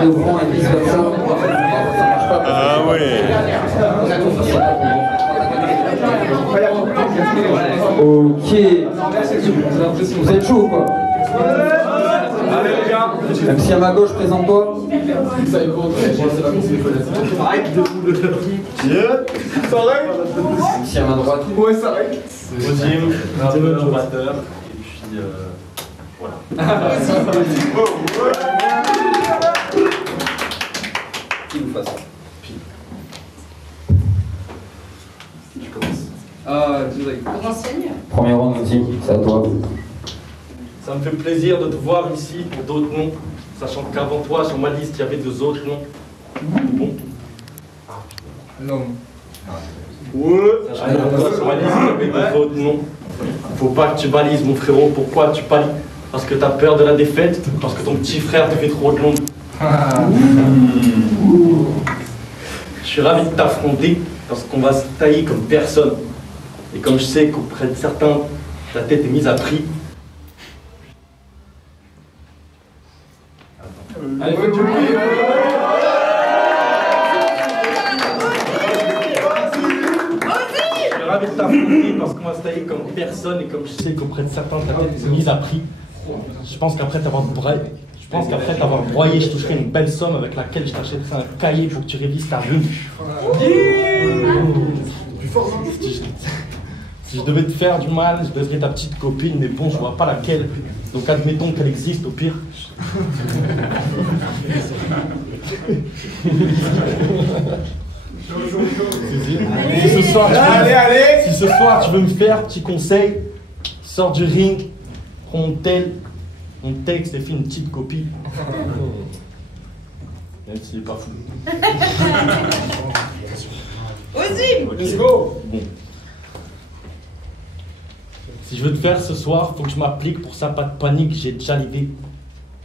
de grand et vice versa. Ah ouais. Ok. Vous êtes chaud ou quoi? Allez les gars. MC à ma gauche, présente-toi. Ça est bon, c'est la course des connaissances. Ça règle. MC à ma droite. Ouais, ça règle. Deuxième, rappeur, batteur, et puis voilà. Qui nous fasse? Tu commences. Renseigne. Premier round, Tim, c'est à toi. Ça me fait plaisir de te voir ici pour d'autres noms, sachant qu'avant toi, sur ma liste, il y avait 2 autres noms. Bon. Non. Ouais. Sachant qu'avant toi, sur ma liste, il y avait 2 autres noms. Faut pas que tu balises, mon frérot. Pourquoi tu palies? Parce que t'as peur de la défaite? Parce que ton petit frère te fait trop de l'ombre? Je suis ravi de t'affronter parce qu'on va se tailler comme personne. Et comme je sais qu'auprès de certains, ta tête est mise à prix. Allez, faites du bruit. Je suis ravi de t'affronter parce qu'on va se tailler comme personne et comme je sais qu'auprès de certains, ta tête est mise à prix. Je pense qu'après t'avoir broyé, je toucherai une belle somme avec laquelle je t'achèterai un cahier pour que tu révises ta rune. Si je devais te faire du mal, je devrais ta petite copine, mais bon, je vois pas laquelle. Donc admettons qu'elle existe au pire. Si ce soir tu veux me faire petit conseil, sors du ring, prends mon texte et fais une petite copie. Même s'il est pas fou. Vas-y. Okay. Let's go. Bon. Si je veux te faire ce soir, faut que je m'applique, pour ça pas de panique, j'ai déjà l'idée.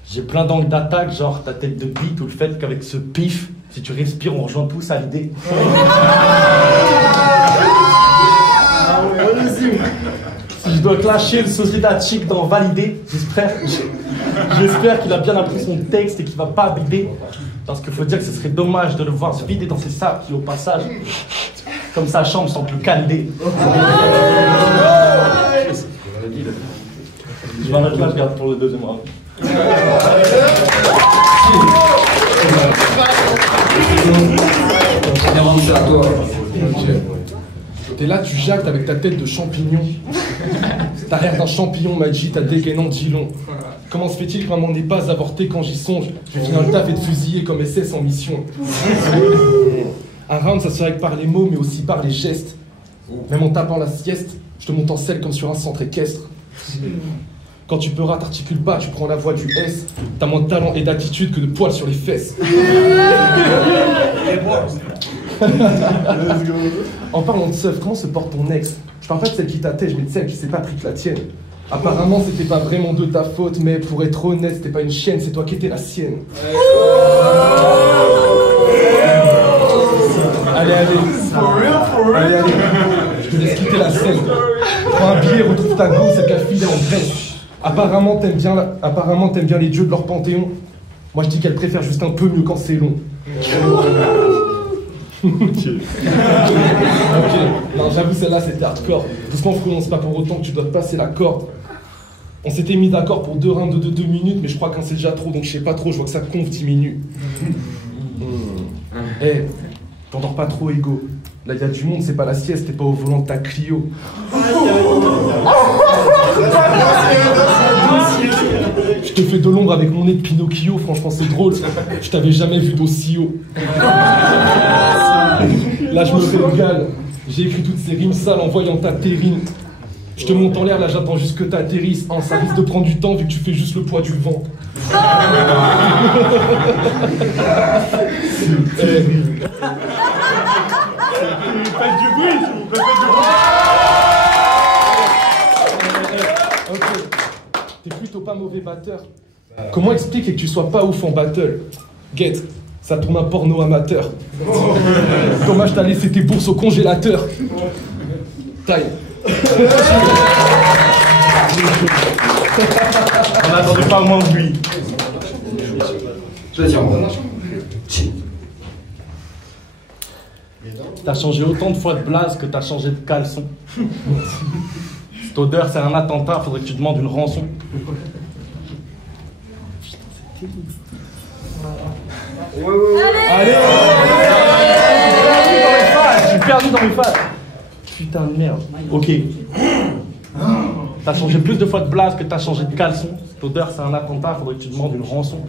J'ai plein d'angles d'attaque, genre ta tête de bite ou le fait qu'avec ce pif, si tu respires, on rejoint tous à l'idée. Si je dois clasher le sociétat chic dans Valider, j'espère qu'il a bien appris son texte et qu'il va pas bider. Parce qu'il faut dire que ce serait dommage de le voir se vider dans ses sacs qui, au passage, comme sa chambre, sont plus calidées. Je vais en mettre là, je garde pour le deuxième round. C'est à toi. T'es là, tu jactes avec ta tête de champignon. T'as l'air d'un champignon, Maggi, t'as dégainant dit long. Comment se fait-il que maman n'est pas avortée quand j'y songe? Je vais finir le taf et te fusiller comme SS en mission. Un round, ça se fait par les mots, mais aussi par les gestes. Même en tapant la sieste, je te monte en selle comme sur un centre équestre. Quand tu peuras, t'articules pas, tu prends la voix du S. T'as moins de talent et d'attitude que de poils sur les fesses. En parlant de seuf, comment se porte ton ex? Je parle pas de celle qui t'attèche, mais de celle qui s'est pas pris que la tienne. Apparemment, c'était pas vraiment de ta faute, mais pour être honnête, c'était pas une chienne, c'est toi qui étais la sienne. Allez, allez. Je te laisse quitter la scène. Prends un billet, retrouve ta go, c'est qu'à filer en Grèce. Apparemment, t'aimes bien les dieux de leur panthéon. Moi, je dis qu'elle préfère juste un peu mieux quand c'est long. Ok. Non, j'avoue, celle-là, c'était hardcore. Doucement, frérot, c'est pas pour autant que tu dois te passer la corde. On s'était mis d'accord pour 2 rounds de 2 minutes, mais je crois qu'un c'est déjà trop, donc je sais pas trop, je vois que sa conf diminue. Eh, t'endors pas trop, Ego. Là, y a du monde, c'est pas la sieste, t'es pas au volant de ta Clio. Je te fais de l'ombre avec mon nez de Pinocchio, franchement c'est drôle. Je t'avais jamais vu d'aussi haut. Là je me régale. J'ai écrit toutes ces rimes sales en voyant ta terrine. Je te monte en l'air, là j'attends juste que t'atterrisses. Hein, ça risque de prendre du temps vu que tu fais juste le poids du vent. Faites du bruit, Ok. T'es plutôt pas mauvais batteur. Comment expliquer que tu sois pas ouf en battle? Get, ça tourne un porno amateur. Dommage, t'as laissé tes bourses au congélateur. Time. On n'attendait pas moins de lui. Vas-y, on va. T'as changé autant de fois de blase que t'as changé de caleçon. Cette odeur, c'est un attentat, faudrait que tu demandes une rançon. Allez, je suis perdu dans mes phases. Putain de merde. Ok. T'as changé plus de fois de blase que t'as changé de caleçon. Cette odeur, c'est un attentat, faudrait que tu demandes une rançon.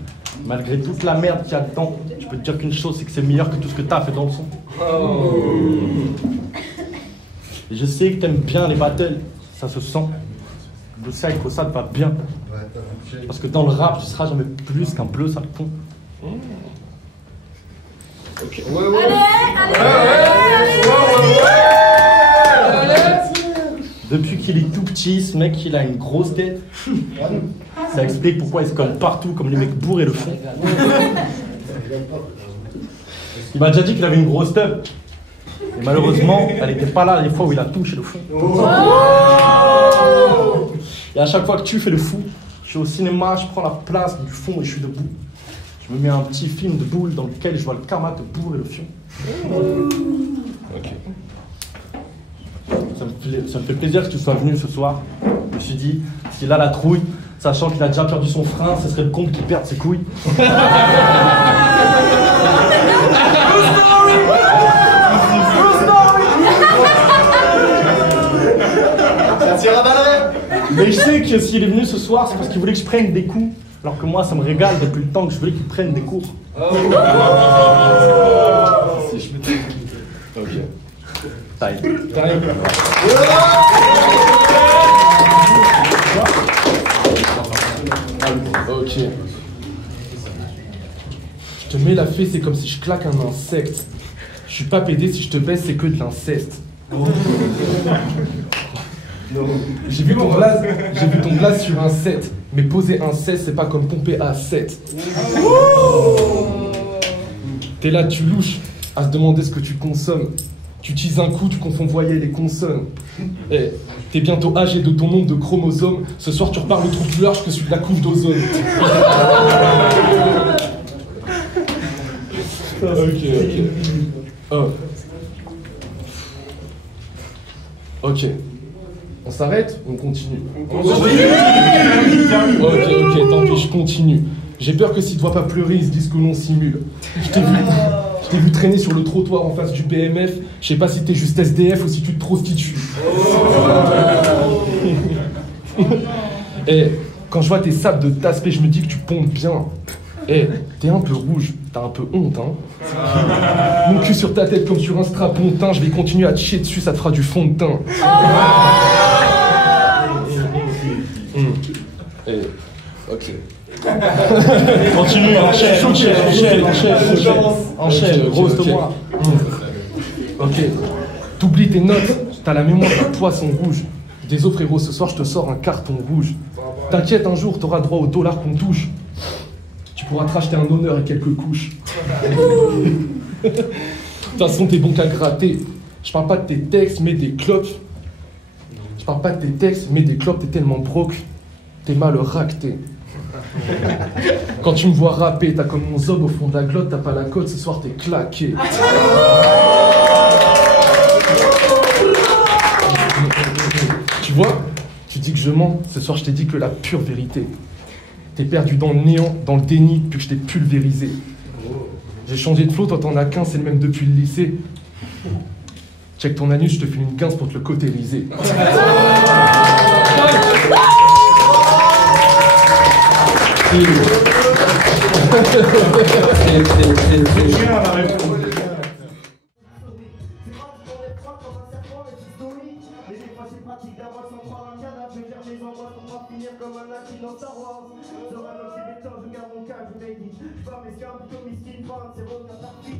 Malgré toute la merde qu'il y a dedans, je peux te dire qu'une chose, c'est que c'est meilleur que tout ce que t'as fait dans le son. Et je sais que t'aimes bien les battles, ça se sent. Le Psycho ça te va bien. Parce que dans le rap, tu seras jamais plus qu'un bleu sale con. Ok. Depuis qu'il est tout petit, ce mec, il a une grosse tête. Ça explique pourquoi il se colle partout comme les mecs bourrés le font. Il m'a déjà dit qu'il avait une grosse teub. Et malheureusement, elle n'était pas là les fois où il a touché le fond. Et à chaque fois que tu fais le fou, je suis au cinéma, je prends la place du fond et je suis debout. Je me mets un petit film de boule dans lequel je vois le karma te bourrer le fion. Ok. Ça me fait plaisir que tu sois venu ce soir. Je me suis dit, s'il a la trouille, sachant qu'il a déjà perdu son frein, ce serait le con qui perde ses couilles. Mais je sais que s'il est venu ce soir, c'est parce qu'il voulait que je prenne des coups. Alors que moi, ça me régale depuis le temps que je voulais qu'il prenne des cours. Si je peux. Ok. Taille. Ok. Je te mets la fée, c'est comme si je claque un insecte. Je suis pas pédé, si je te baisse, c'est que de l'inceste. J'ai vu ton blaze sur un 7. Mais poser un 16, c'est pas comme pomper à 7. T'es là, tu louches, à se demander ce que tu consommes. Tu utilises un coup, tu confonds voyelles et consonnes. Eh, t'es bientôt âgé de ton nombre de chromosomes. Ce soir, tu reparles le trou plus large que celui de la couche d'ozone. Ok. Oh. Ok. On s'arrête ou on continue? Ok, tant pis, je continue. J'ai peur que s'ils ne doivent pas pleurer, ils se disent que l'on simule. Je t'ai vu traîner sur le trottoir en face du BMF. Je sais pas si t'es juste SDF ou si tu te prostitues. Et quand je vois tes sables de taspé, je me dis que tu pompes bien. Eh, t'es un peu rouge, t'as un peu honte, hein. Mon cul sur ta tête comme sur un strapontin, je vais continuer à te chier dessus, ça te fera du fond de teint. Ok. Continue, enchaîne, roast-moi. Ok. T'oublies tes notes, t'as la mémoire d'un poisson rouge. Désolé frérot, ce soir je te sors un carton rouge. T'inquiète, un jour t'auras droit au dollar qu'on touche. Tu pourras te racheter un honneur et quelques couches. De toute façon, t'es bon qu'à gratter. Je parle pas de tes textes, mais des clopes. Je parle pas de tes textes, mais des clopes, t'es tellement broke. T'es mal racté. Quand tu me vois rapper, t'as comme mon zob au fond de la glotte, t'as pas la cote, ce soir t'es claqué. Tu vois, tu dis que je mens, ce soir je t'ai dit que la pure vérité. T'es perdu dans le néant, dans le déni, depuis que je t'ai pulvérisé. J'ai changé de flow, toi t'en as qu'un, c'est le même depuis le lycée. Check ton anus, je te file une 15 pour te le cautériser. Je garde mon cas, je vous l'ai dit. Je bats mes scams, plutôt miskin, c'est votre partie.